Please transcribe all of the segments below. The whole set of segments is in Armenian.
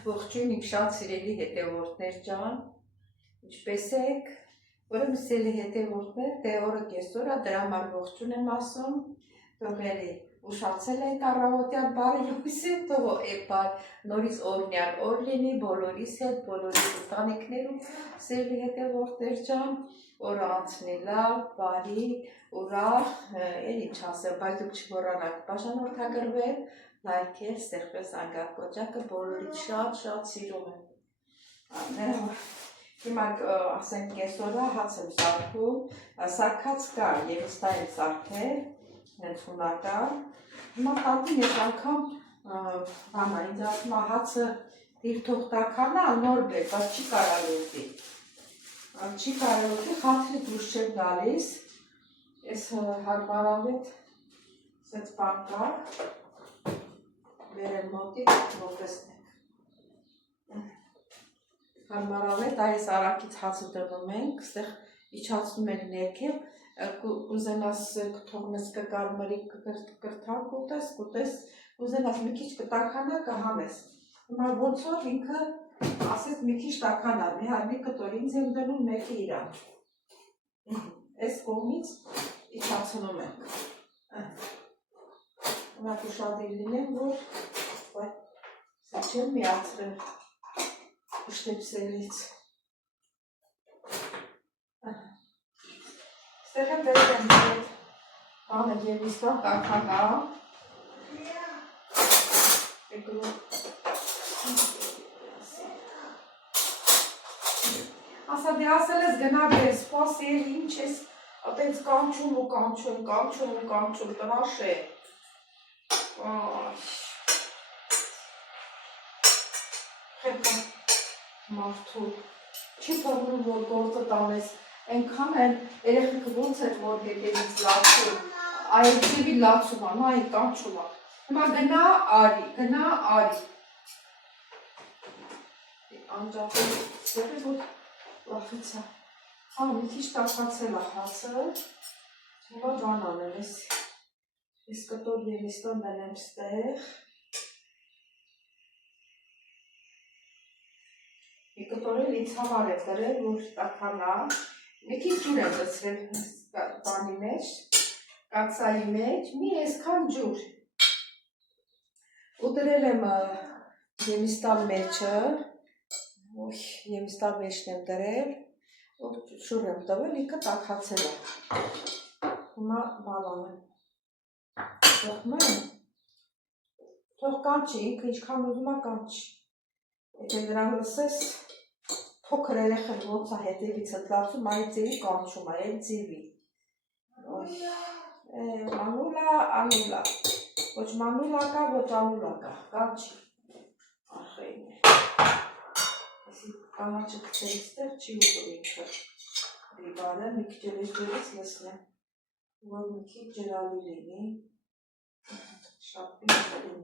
Ողջույն իմ շատ սիրելի հետևորդներ ջան, ինչպե՞ս եք, ուրեմն սիրելի հետևորդներ, դե օրը կեսօր դրա համար ողջույն եմ ասում, թող էլի ուշացել եք առավոտյան բարի լույսին, թող նորից օրհնյալ օր լինի բոլորիս հետ, բոլորիս ընտանիքներում, սիրելի հետևորդներ ջան, օրը անցնի լավ, բարի, ուրախ, ինչ ասեմ, բայց դուք չմոռանաք բաժանորդագրվել, լայքել, ստեղպես անգամ կոճակը բոլորից շատ սիրում եմ։ Հիմա ասենք կեսօրվա հաց եմ սարքում, սարքած կա եւ ստա եմ սարքել, հենց հունական։ Հիմա տատին ես անգամ բանա ինձ ասում է հացը դիրթող տականա նոր բեր, բայց չի կարալ ուտի։ Չի կարալ ուտի, խաթրի դուրս չեմ գալիս, ես հարմարավետ սենց բան կա, բերեմ մոտիկ, մոտեսնեք։ Հարմարավետ, այս արակից հացը դնում ենք, ստեղ իջացնում են ներքև, կուզենաս թողնես կկարմրի կրթակ կուտես, կուզենաս մի քիչ կտականա կհանես։ Հիմա ոնց որ ինքը ասես մի քիչ տականա, մի կտոր ինձ եմ դնում մեկի իրան։ Այս կողմից իջացնում ենք։ Ունակ ուշադիր լինեմ, որ սա չեմ միացրել շտեպսելից։ Ստեղ եմ բերել եմ այդ բանը գևիստան տականա։ Ասա դե ասել ես գնա բեր, սպասել, ինչ ես այդպես կանչում ու կանչում, տրաշ է։ Խեպա մարդու, չի թողնում, որ գործը տանես, ենքան են երեխիքը ոնց էր, որ հետևից լացում, այդ ձևի լացում ան, այն կանչում ան։ Հիմա գնա արի։ Անջախել, սեպի որ լախից է։ Մի քիչ տակացել է հացը, հիմա բան անեմ, ես կտոր ևիստան դնեմ ստեղ, մի կտոր էլ ինձ համար է դրել, որ տականա, մի քիչ ջուր եմ դցրել բանի մեջ, կացայի մեջ, մի այսքան ջուր, ու դրել եմ ևիստան մեջը, ևիստան մեջն եմ դրել, շուր եմ տվել, ինքը տակացել է, հիմա բան անեմ, թողնում եմ, թող կանչի, ինքը ինչքան ուզում է կանչի, եթե դրան լսես, փոքր երեխան ոնց է հետևից լացում, այդ ձևի կանչում է, այդ ձևի, անուլա, ոչ մանուլա կա, ոչ անուլա կա, կանչի, ախեին է, այսի կանաչը կցել ստեղ չի ուտում ինքը, բանը, մի քիչ էլ ջերից լսնեմ, որ մի քիչ ջրալի լինի, շատ պինքրին,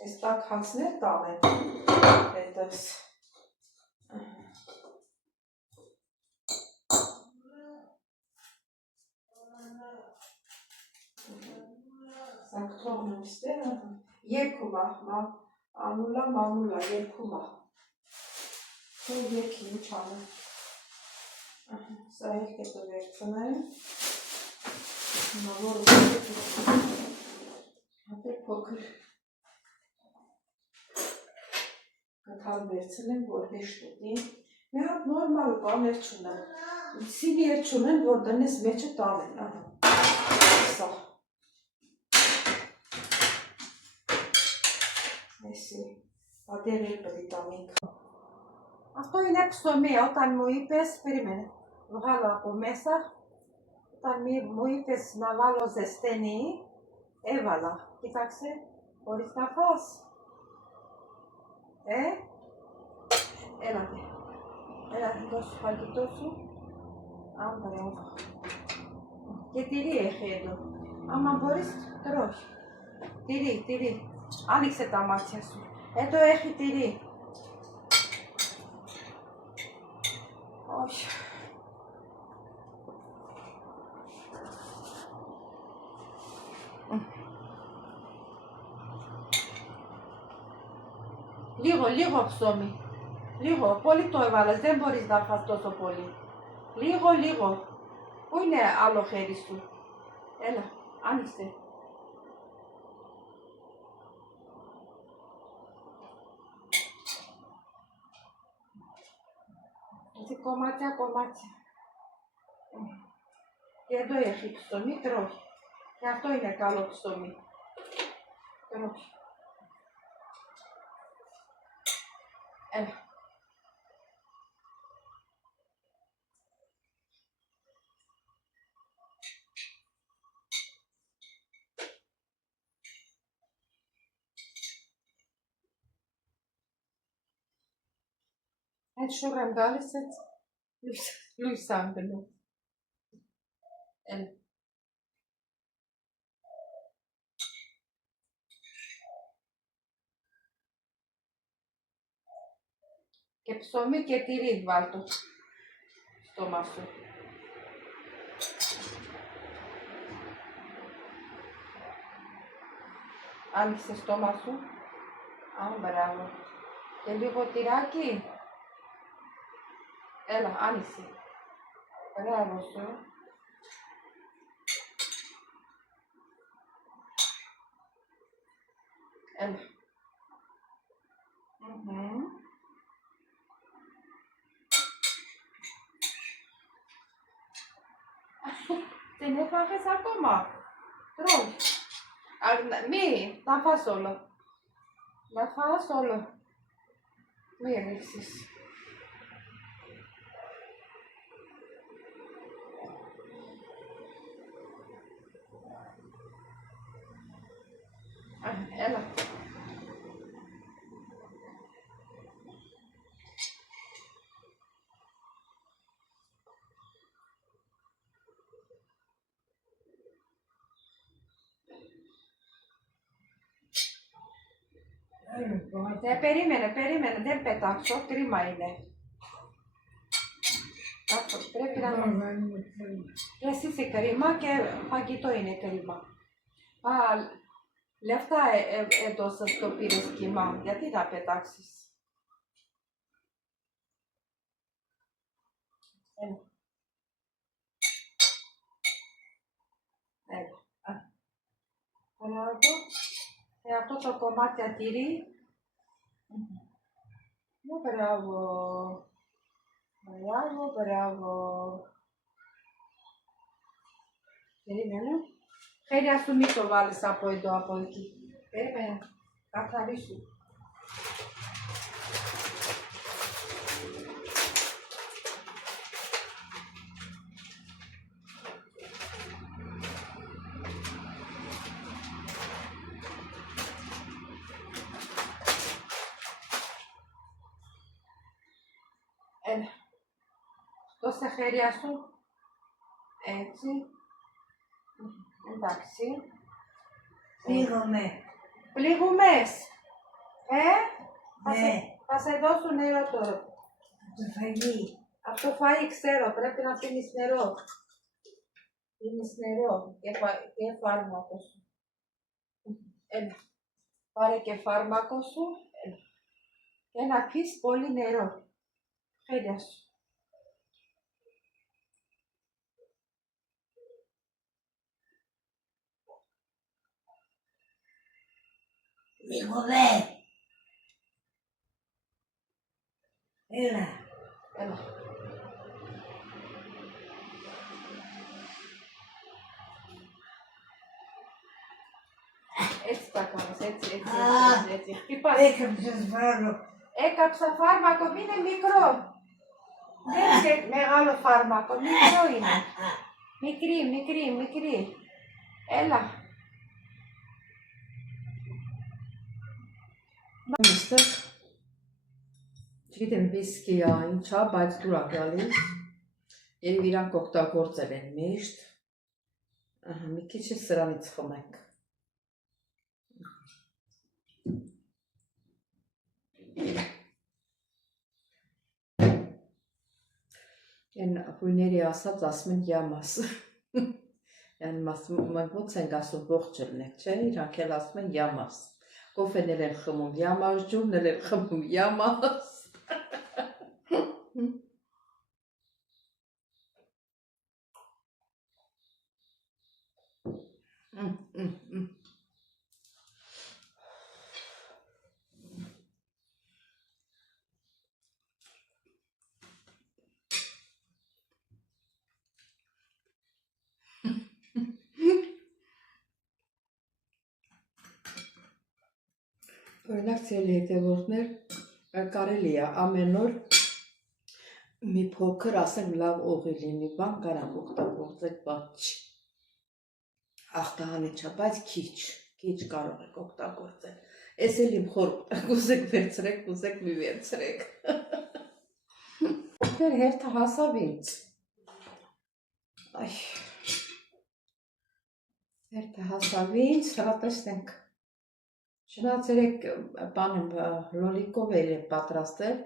այս տակ հացներ տանեմ, հետս, սակ թողնում ստեղ, երկում է, անուլա, մանուլա, երկում է, թող երկի, ինչ անեմ, սա էլ կետը վերցնեմ, հիմա որը հատեր փոքր կթալ վերցնեմ, որ հեշտ ուտի, մի հատ նորմալ բաներ չունեմ, սիվիեր չունեն, որ դնես մեջը տանեն, սա, այսի, ադեր էլ պդի տամինք, Sto in epsomi, otan mui pes perimene. Vhala po mesa, otan mui pes navalo zesteni, evala. Kitakse, oris na fos. Elate. Elate dos halitosu. Anda eu. Que tiri ehedo. Ama boris troch. Tiri. Alexe tamatsiasu. Eto ehi tiri. Λίγο ψωμί. Λίγο, πολύ το έβαλες, δεν μπορείς να φας τόσο πολύ. Λίγο. Πού είναι άλλο χέρι σου? Έλα, άνοιξε. Έτσι κομμάτια. Και εδώ έχει ψωμί, τρώει. Και αυτό είναι καλό ψωμί. Τρώει. Έλα. Έτσι σου βγάλεις έτσι. Λούις άγγελο. Έλα. Και ψωμί και τυρί βάλτο στο μάσο. Άνοιξε στόμα σου. Α, μπράβο. Και λίγο τυράκι. Έλα, άνοιξε. Μπράβο σου. Έλα. Δεν έφαγες ακόμα. Τρώει. Μη, να φας όλο. Να φας όλο. Μη ρίξεις. Έλα. Περίμενε, δεν πετάξω, κρίμα είναι. Πρέπει να... Εσύ είσαι κρίμα και φαγητό είναι κρίμα. Λεφτά έδωσα στο πήρες κύμα, γιατί θα πετάξεις. Μπράβο. Αυτό το κομμάτι τυρί. Μπράβο. Περίμενε. Χέρια σου μη το βάλεις από εδώ, από εκεί. Περίμενε. Καθαρίσου. Έλα. Δώσε χέρια σου. Έτσι. Εντάξει. Πλήγουμες. Ναι. Θα σε δώσω νερό τώρα. Το φαγί. Από το φαΐ ξέρω, πρέπει να πίνεις νερό. Πίνεις νερό και φάρμακο σου. Έλα. Πάρε και φάρμακο σου. Έλα. Και να πεις πολύ νερό. Χέρια σου. Λίγο δε. Έλα. Έτσι τα κάνεις, έτσι. Χτυπάς. Έκαψες φάρμακο. Έκαψα φάρμακο, είναι μικρό. Δεν είναι μεγάλο φάρμακο, μικρό είναι. Μικρή. Έλα. Մստակ չգիտեմ վիսկիա ինչա, բայց դուր ա գալիս երև իրանք օգտագործել են միշտ մի քիչ է սրանից խմենք են հույների ասած ասում են յամաս են ոնց ենք ասում ողջ ելնեք, չէ, իրանք էլ ասում են յամաս կոֆեներ են խմում յամաս, ջուրներ են խմում յամաս։ Օրինակ ցելի հետևորդներ կարելի է ամեն օր մի փոքր ասենք լավ օղի լինի, բան կարամ օգտագործել, բաց չի։ Ախտահանի չէ, բայց քիչ կարող եք օգտագործել։ Էս էլ իմ խորը կուզեք վերցրեք, կուզեք մի վերցրեք։ Ովքեր հերթը հասավ ինձ։ Այ հերթը հասավ ինձ, հա տեսնենք։ Շնացերեք բանը լոլիկով էր պատրաստել,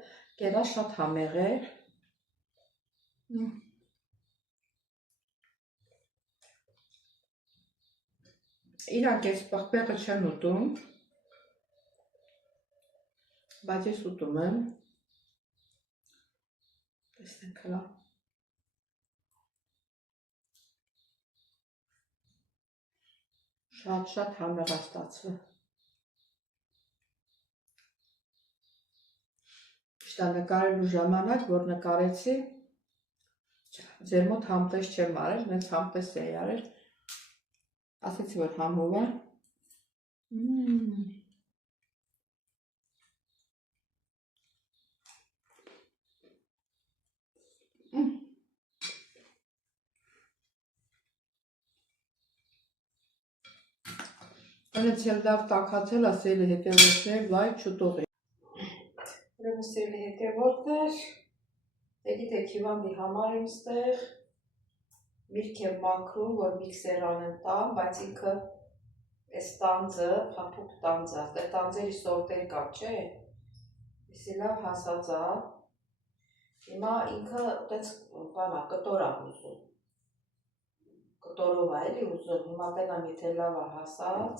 կերա շատ համեղ էր։ Իրանք ես պղպեղը չեն ուտում, բայց ես ուտում եմ։ Տեսնենք հլա։ Շատ համեղ է ստացվել։ Շտա նկարելու ժամանակ, որ նկարեցի, ձեր մոտ համտես չեմ արել, նենց համտես էի արել, ասեցի, որ համով է։ Անեց էլ լավ տակացել, ասելի հետևորդներ, լայք չուտող է։ Ուրեմն սիրելի հետևորդներ, գիտեք հիվանդի համար եմ ստեղ, միրգ եմ մաքրում, որ միքսեր անեմ տամ, բայց ինքը այս տանձը, փափուկ տանձ է, դե տանձերի սորտեր կա, չէ, իսի լավ հասած է, հիմա ինքը տենց բանա, կտոր է ուզում, կտորով է էլի ուզում, հիմա տենամ եթե լավ է հասած,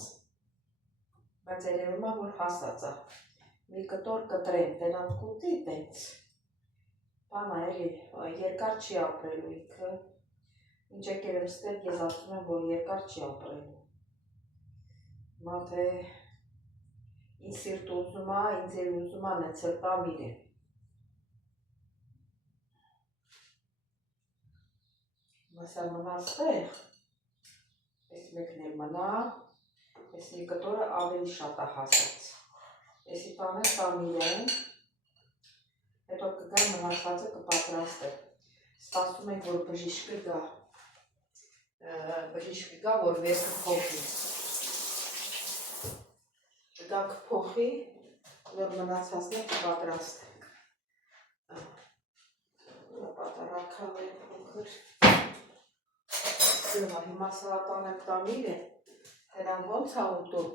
բայց երևում է, որ հասած է, մի կտոր կտրեմ, տենամ կուտի տենց, բանա էլի, երկար չի ապրելու ինքը, ինչ եկել եմ ստեղ, ես ասում եմ, որ երկար չի ապրելու, հիմա թե ինձ սիրտ ուզում է, ինձ էլ ուզում է նեցել տամ իրեն, հիմա սա մնա ստեղ, ես մեկն էլ մնա, ես մի կտորը ավելի շատ է հասած, եսի տանեմ տամ իրեն, հետո կգա մնացածը կպատրաստեմ, սպասում ենք, որ բժիշկը գա, որ վերքը փոխի, կգա կփոխի, որ մնացածն է կպատրաստենք, պատարակալ է փոքր, հիմա սա տանեմ տամ իրեն, հենան ոնց է ուտում,